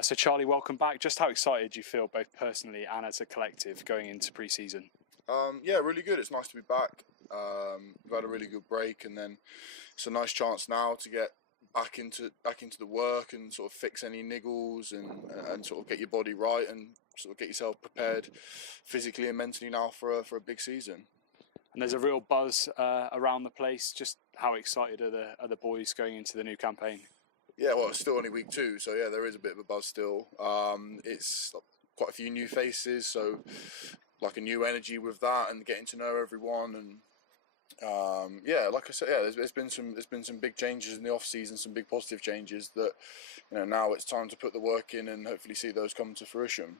So Charlie, welcome back. Just how excited do you feel, both personally and as a collective, going into pre-season? Yeah, really good. It's nice to be back. We've had a really good break, and then it's a nice chance now to get back into the work and sort of fix any niggles and sort of get your body right and sort of get yourself prepared physically and mentally now for a big season. And there's a real buzz around the place. Just how excited are the boys going into the new campaign? Yeah, well, it's still only week 2, so yeah, there is a bit of a buzz still. It's quite a few new faces, so like a new energy with that and getting to know everyone. And yeah, like I said, yeah, there's been some big changes in the off season, some big positive changes that now it's time to put the work in and hopefully see those come to fruition.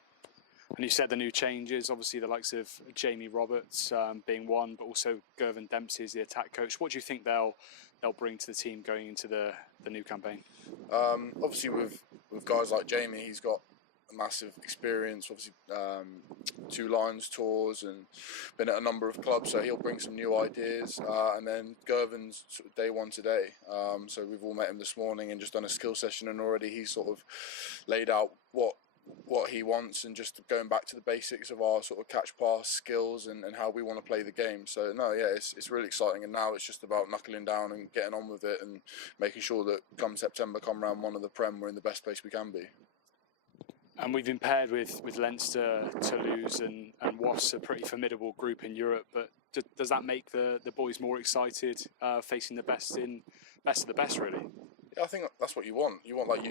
And you said the new changes, obviously the likes of Jamie Roberts being one, but also Gervin Dempsey as the attack coach. What do you think they'll bring to the team going into the new campaign? Obviously with guys like Jamie, he's got a massive experience, obviously 2 Lions tours and been at a number of clubs, so he'll bring some new ideas. And then Gervin's sort of day one today, so we've all met him this morning and just done a skill session, and already he's sort of laid out what he wants and just going back to the basics of our sort of catch pass skills and how we want to play the game. So no, yeah, it's really exciting, and now it's just about knuckling down and getting on with it and making sure that come September, come round 1 of the Prem, we're in the best place we can be. And we've been paired with Leinster, Toulouse and Wasps, a pretty formidable group in Europe, but does that make the boys more excited facing the best of the best, really? I think that's what you want. You want, like,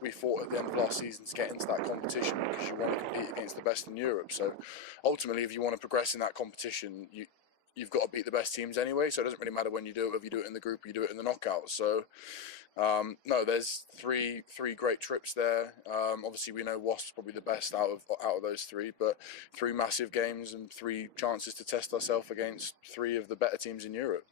we fought at the end of last season to get into that competition because you want to compete against the best in Europe. So ultimately, if you want to progress in that competition, you've got to beat the best teams anyway. So it doesn't really matter when you do it, whether you do it in the group or you do it in the knockouts. So no, there's three great trips there. Obviously, we know Wasp's probably the best out of those 3, but 3 massive games and 3 chances to test ourselves against 3 of the better teams in Europe.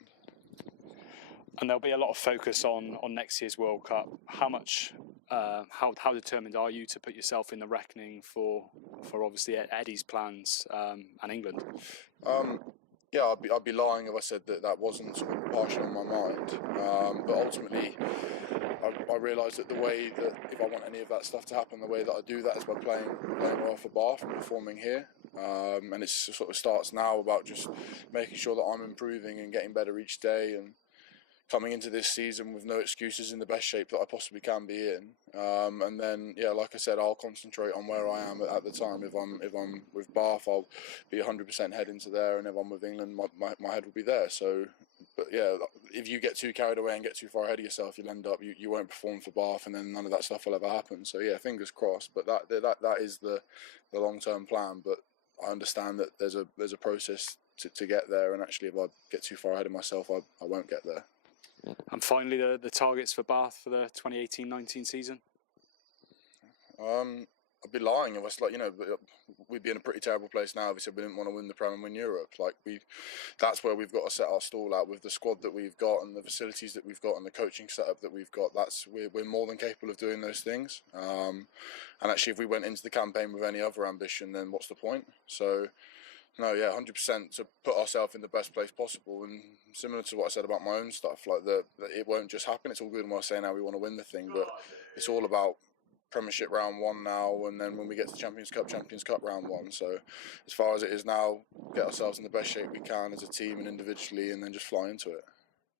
And there'll be a lot of focus on next year's World Cup. How much, how determined are you to put yourself in the reckoning for obviously Eddie's plans and England? Yeah, I'd be lying if I said that wasn't sort of partially on my mind. But ultimately, I realised that the way that if I want any of that stuff to happen, the way that I do that is by playing well for Bath and performing here. And it sort of starts now about just making sure that I'm improving and getting better each day and coming into this season with no excuses, in the best shape that I possibly can be in. And then, yeah, like I said, I'll concentrate on where I am at the time. If I'm with Bath, I'll be 100% head into there, and if I'm with England, my head will be there. So, but yeah, if you get too carried away and get too far ahead of yourself, you'll end up you won't perform for Bath, and then none of that stuff will ever happen. So yeah, fingers crossed. But that is the long-term plan. But I understand that there's a process to get there, and actually, if I get too far ahead of myself, I won't get there. And finally, the targets for Bath for the 2018-19 season? I'd be lying if I was we'd be in a pretty terrible place now if we said we didn't want to win the Prem and win Europe. That's where we've got to set our stall out with the squad that we've got and the facilities that we've got and the coaching setup that we've got. We're more than capable of doing those things. And actually, if we went into the campaign with any other ambition, then what's the point? So. No, yeah, 100% to put ourselves in the best place possible, and similar to what I said about my own stuff, it won't just happen. It's all good and well saying how we want to win the thing, but it's all about Premiership round 1 now, and then when we get to Champions Cup round 1. So as far as it is now, get ourselves in the best shape we can as a team and individually, and then just fly into it.